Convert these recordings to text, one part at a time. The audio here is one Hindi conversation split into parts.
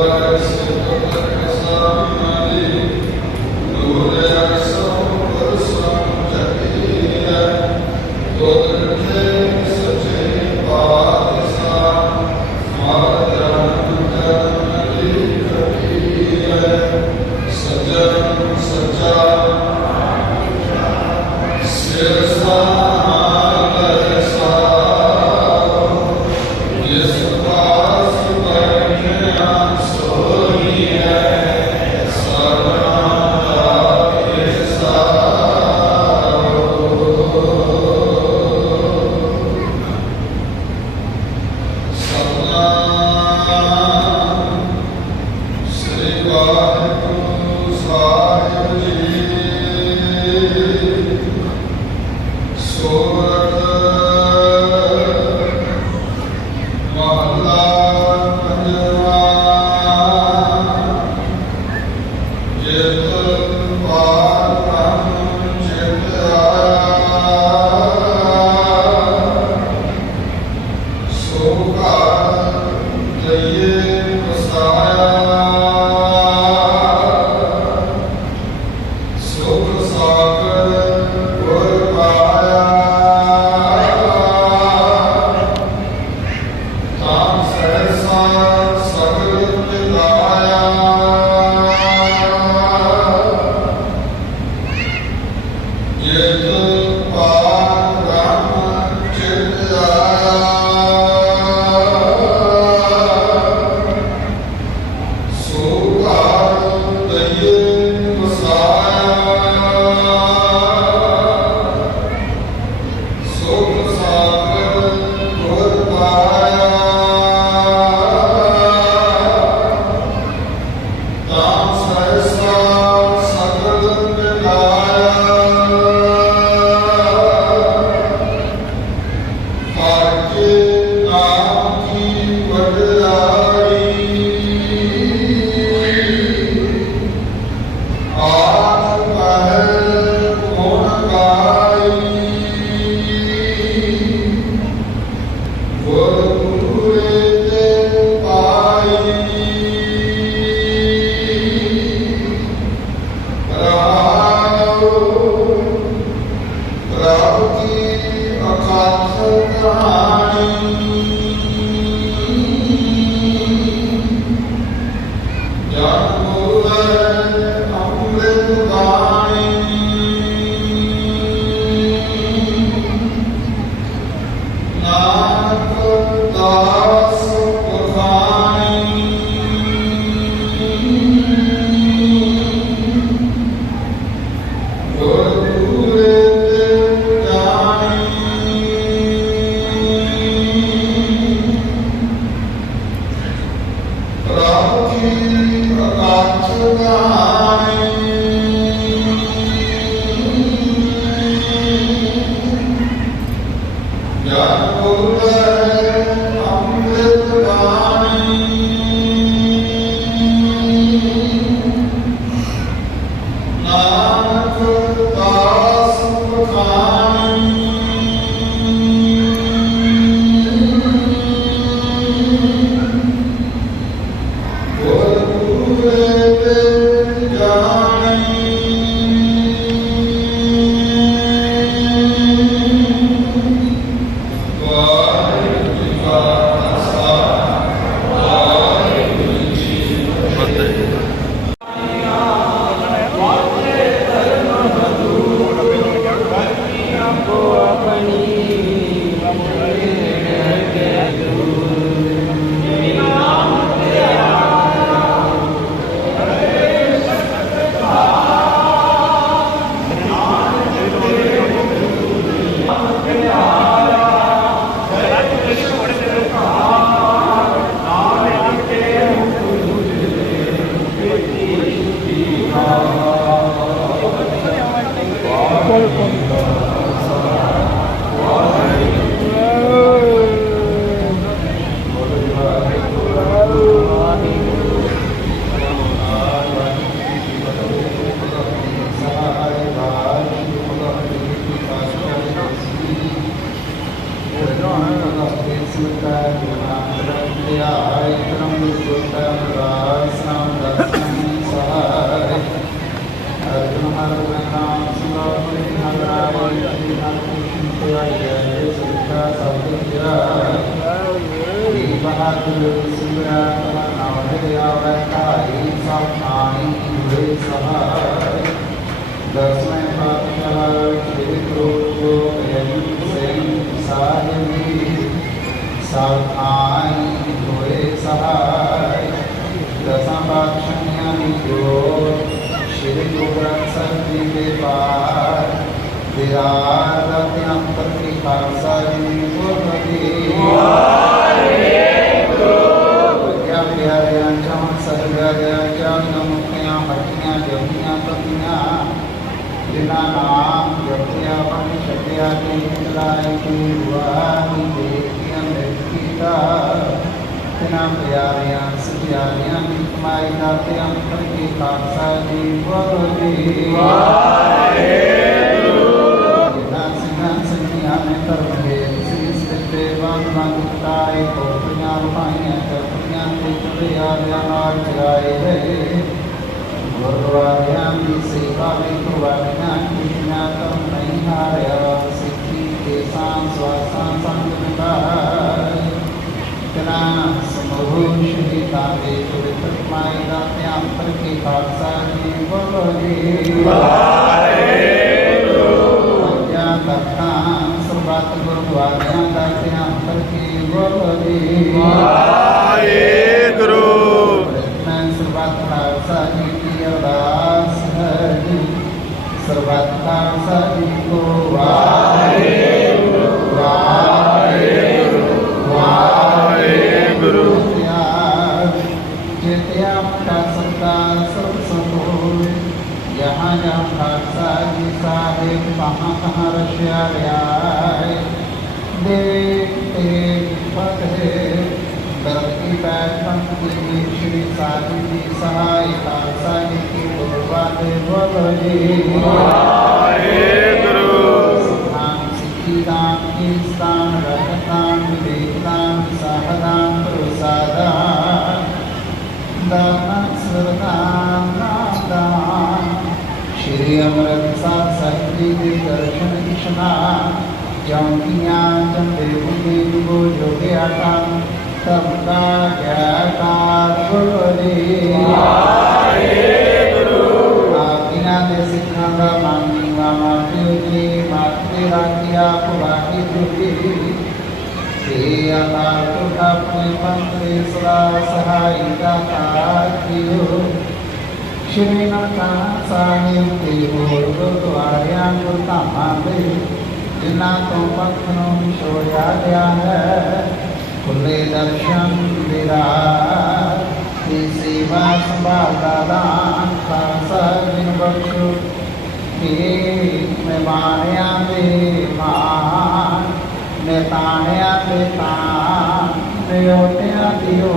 Lord, गुरु जी के पार विराजत्यंतर की खालसा जी क्या प्यारियाँ सर्वरियाँ नमुखियाँ हटियाँ जमियाँ पतियाँ जिना नाम ਸਿਆਣਿਆਂ ਦੀ ਕਮਾਈ ਦਾ ਤੇ ਅੰਤਰ ਕੀ ਖਾਲਸਾ ਜੀ ਬੋਲੀ ਵਾਹਿਗੁਰੂ ਜਿਨ੍ਹਾਂ ਸਿੰਘਾਂ ਸੰਗੀਆਂ ਨੇ ਧਰਮ ਦੇ ਸੀਸ ਦਿੱਤੇ ਵੰਦ ਮੰਗਤਾਏ ਕੋਪੀਆਂ ਰੁਪਾਈਆਂ ਕਰਪੀਆਂ ਤੇ ਚੜਿਆ ਲਿਆ ਨਾਲ ਚਲਾਏ ਗਏ। ਗੁਰਦੁਆਰਿਆਂ ਦੀ ਸੇਵਾ ਲਈ ਕੁਰਬਾਨੀਆਂ ਕੀਤੀਆਂ ਤਾਂ ਨਹੀਂ ਹਾਰਿਆ, ਸਿੱਖੀ ਦੇ ਸਾਹ ਸਵਾਸਾਂ ਸੰਗ ਨਿਭਾਏ ਕਰਾਂ महापुरुष गीतारे चरित्रमायदात्यांतर की खालसा जी बोले अज्ञात गुरुवाद्यांतर की बोले श्री श्री साधु जी सहायता साधु की सुधाम सिद्धिदाम हिंसाम रजताम श्री अमृत साथ साहित्य दर्शन कृष्णा जौकियाँ चंद्र भूमि जो सबका जयकारुणी आदिनाथ सिंह मामी मामा प्यूति मातृवाक्या पुराकी प्यूति श्रीनाथा साहित्य गुरुद्वार्यामृता माते जिना तो पत्नों शोया गया है खुले दर्शन विराट। सेवा संभादान सर्विन बक्षु में मान्या ते मान दियो।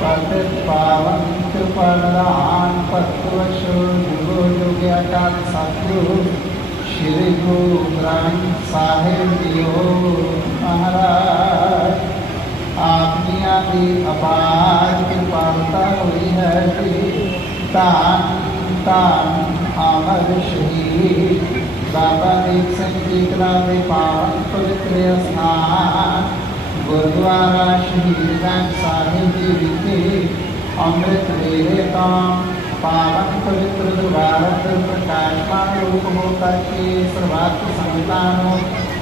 पतित पावन त्रिपरदान पत्रवशु जुगो जुग्या का सत्रु श्री गुरु ग्रंथ साहिब दियो। महाराज आपनी आदि अपार कृपालता हुई है जी तान तान आमर श्री बाबा दीप सिंह जी का पावन पवित्र स्थान गुरुद्वारा श्री गंज साहिब जी विधि अमृत मेरे काम पावन पवित्र भारत प्रकाशमान रूप होता के सर्वात्म संतानों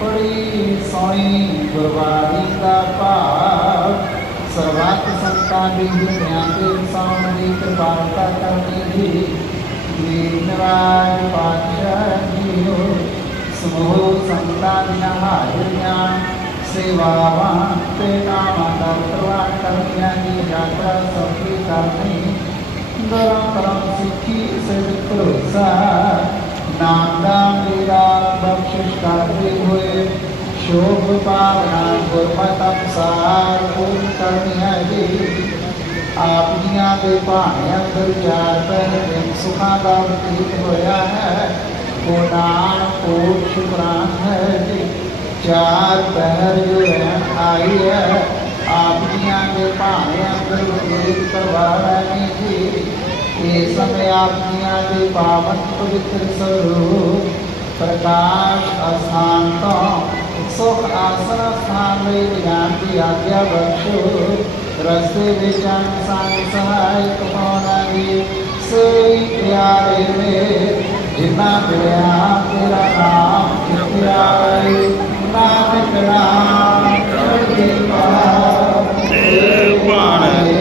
पड़ी सोई गुरबारी का पाप। सर्वात संता विधि ज्ञाते सामने कृपाता करनी भी दीनराज पाचो सुमो संता निहार ज्ञान। सेवावान ते यात्रा सफली करनी। परम परम सिद्धि से प्रोत्साहन शोभपावना गुरमतम सार ओम कर्णियजी आपनिया दे पाणियं दुर्जार पर दिन सुखादा व्यतीत होया है कोटान कोट शुक्रान है जी चार पहर जो है आई है आपनिया दे पाणियं दुर्व्यतीत करवा रहे जी ये समय आपनिया दे पावन पवित्र स्वरूप प्रकाश अशांतों सुख आसन स्थानी गांधी आज्ञा बक्षु रस्ते विचार सांग सहायक होनागी श्री प्यारे में जिना प्रिया तेरा नाम प्यारे नाम नाम देवा देवा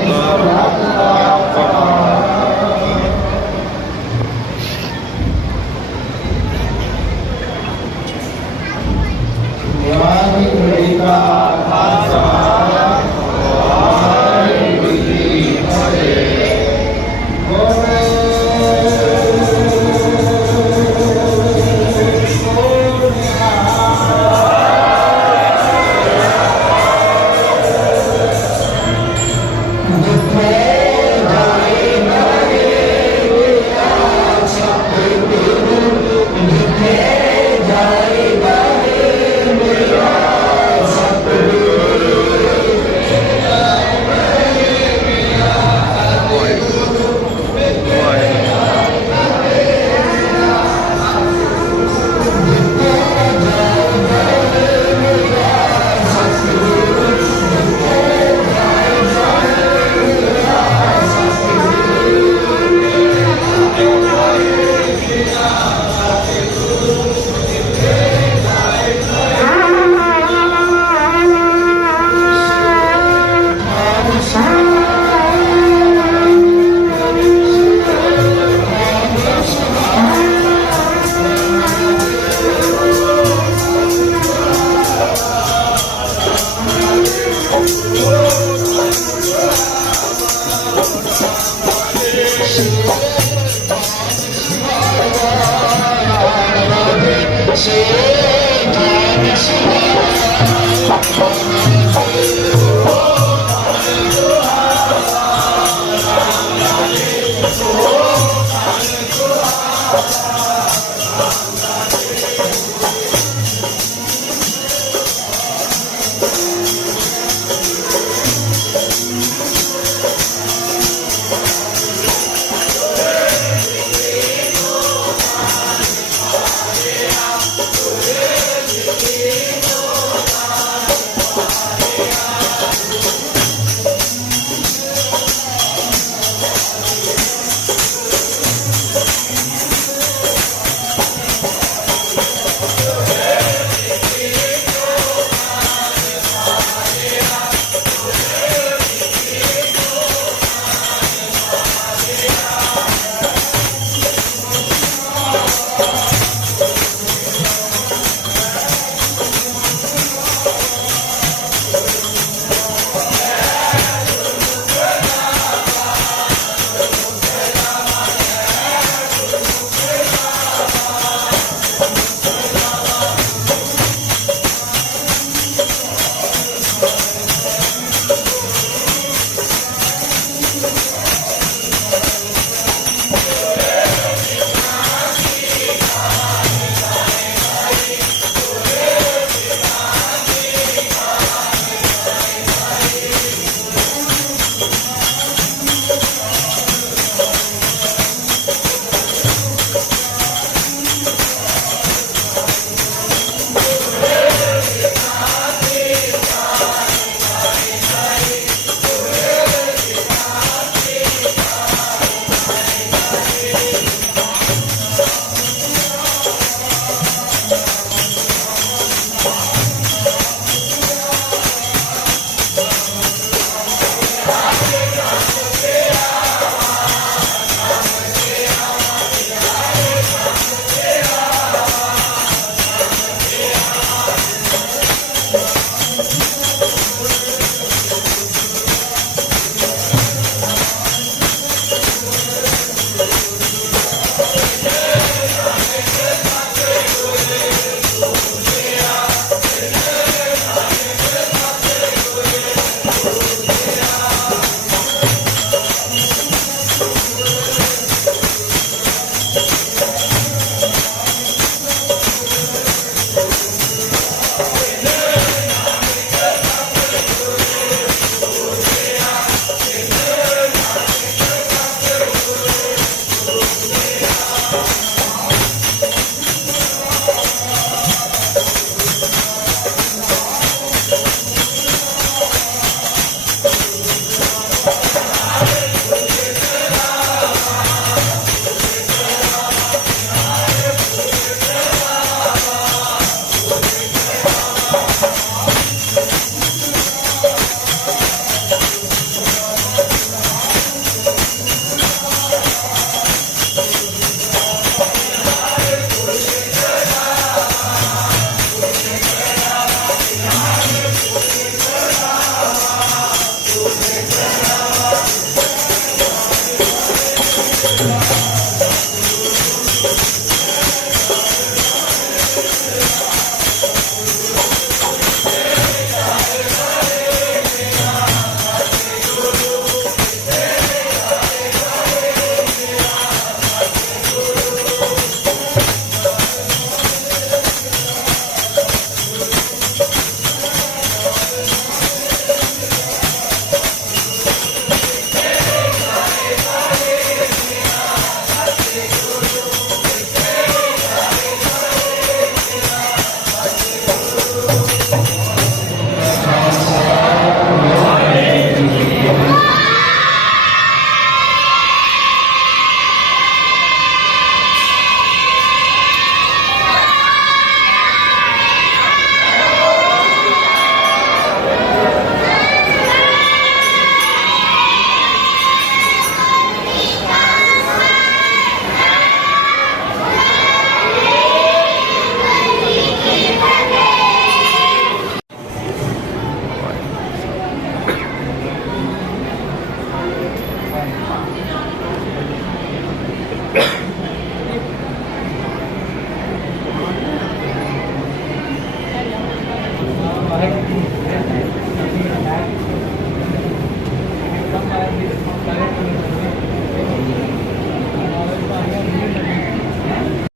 Wow.